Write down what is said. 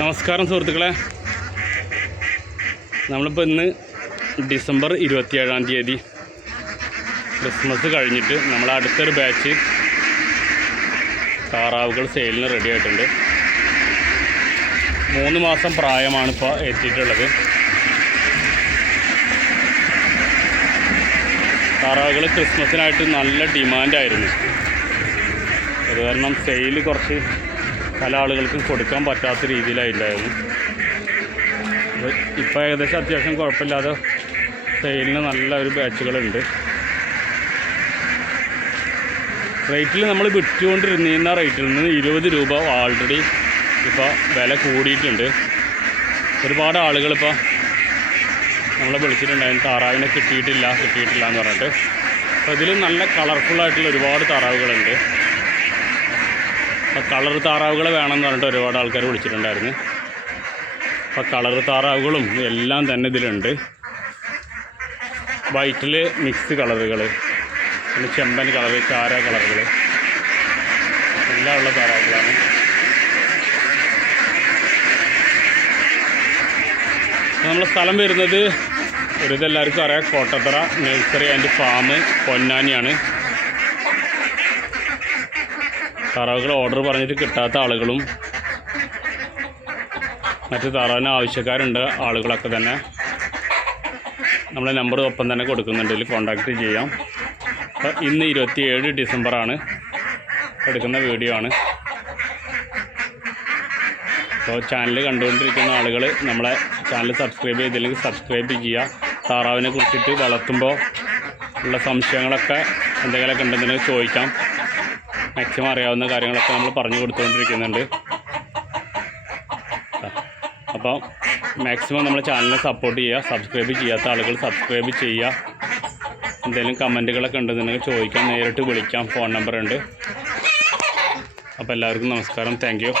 നമസ്കാരം സുഹൃത്തുക്കളെ, നമ്മളിപ്പോൾ ഇന്ന് ഡിസംബർ 27-ാം തീയതി ക്രിസ്മസ് കഴിഞ്ഞിട്ട് നമ്മളെ അടുത്തൊരു ബാച്ച് താറാവുകൾ സെയിലിന് റെഡി ആയിട്ടുണ്ട്. 3 മാസം പ്രായമാണ് ഇപ്പോൾ എത്തിയിട്ടുള്ളത്. താറാവുകൾ ക്രിസ്മസിനായിട്ട് നല്ല ഡിമാൻഡായിരുന്നു. അത് കാരണം സെയിൽ കുറച്ച് പല ആളുകൾക്കും കൊടുക്കാൻ പറ്റാത്ത രീതിയിലായില്ലായിരുന്നു. ഇപ്പോൾ ഏകദേശം അത്യാവശ്യം കുഴപ്പമില്ലാതെ സെയിലിന് നല്ല ഒരു ബാച്ചുകളുണ്ട്. റേറ്റിൽ നമ്മൾ വിറ്റുകൊണ്ടിരുന്ന റേറ്റിൽ നിന്ന് 20 രൂപ ഓൾറെഡി ഇപ്പോൾ വില കൂടിയിട്ടുണ്ട്. ഒരുപാട് ആളുകളിപ്പോൾ നമ്മളെ വിളിച്ചിട്ടുണ്ടായിരുന്നു, താറാവിനെ കിട്ടിയിട്ടില്ല എന്ന് പറഞ്ഞിട്ട്. അപ്പോൾ ഇതിൽ നല്ല കളർഫുള്ളായിട്ടുള്ള ഒരുപാട് താറാവുകളുണ്ട്. അപ്പോൾ കളർ താറാവുകൾ വേണമെന്ന് പറഞ്ഞിട്ട് ഒരുപാട് ആൾക്കാർ വിളിച്ചിട്ടുണ്ടായിരുന്നു. അപ്പോൾ കളർ താറാവുകളും എല്ലാം തന്നെ ഇതിലുണ്ട്. വൈറ്റിൽ മിക്സ് കളറുകൾ, പിന്നെ ചെമ്പൻ കളർ, ചാര കളറുകൾ എല്ലാം ഉള്ള താറാവുകളാണ്. നമ്മളെ സ്ഥലം വരുന്നത് ഇതെല്ലാവർക്കും അറിയാം, കോട്ടത്തറ നഴ്സറി ആൻഡ് ഫാം പൊന്നാനിയാണ്. താറാവുകൾ ഓർഡർ പറഞ്ഞിട്ട് കിട്ടാത്ത ആളുകളും മറ്റ് താറാവിന് ആവശ്യക്കാരുണ്ട് ആളുകളൊക്കെ തന്നെ നമ്മളെ നമ്പർ ഒപ്പം തന്നെ കൊടുക്കുന്നുണ്ട്, ഇതിൽ കോൺടാക്റ്റ് ചെയ്യാം. അപ്പോൾ ഇന്ന് 27 ഡിസംബറാണ് എടുക്കുന്ന വീഡിയോ ആണ്. അപ്പോൾ ചാനൽ കണ്ടുകൊണ്ടിരിക്കുന്ന ആളുകൾ നമ്മളെ ചാനൽ സബ്സ്ക്രൈബ് ചെയ്തില്ലെങ്കിൽ സബ്സ്ക്രൈബ് ചെയ്യുക. താറാവിനെ കുറിച്ചിട്ട് വളർത്തുമ്പോൾ ഉള്ള സംശയങ്ങളൊക്കെ എന്തെങ്കിലുമൊക്കെ ഉണ്ടെന്നുണ്ടെങ്കിൽ ചോദിക്കാം. മാക്സിമം അറിയാവുന്ന കാര്യങ്ങളൊക്കെ നമ്മൾ പറഞ്ഞു കൊടുത്തുകൊണ്ടിരിക്കുന്നുണ്ട്. അപ്പോൾ മാക്സിമം നമ്മുടെ ചാനലിനെ സപ്പോർട്ട് ചെയ്യുക. സബ്സ്ക്രൈബ് ചെയ്യാത്ത ആളുകൾ സബ്സ്ക്രൈബ് ചെയ്യുക. എന്തെങ്കിലും കമൻറ്റുകളൊക്കെ ഉണ്ടെന്നുണ്ടെങ്കിൽ ചോദിക്കാം, നേരിട്ട് വിളിക്കാം, ഫോൺ നമ്പർ ഉണ്ട്. അപ്പോൾ എല്ലാവർക്കും നമസ്കാരം, താങ്ക് യു.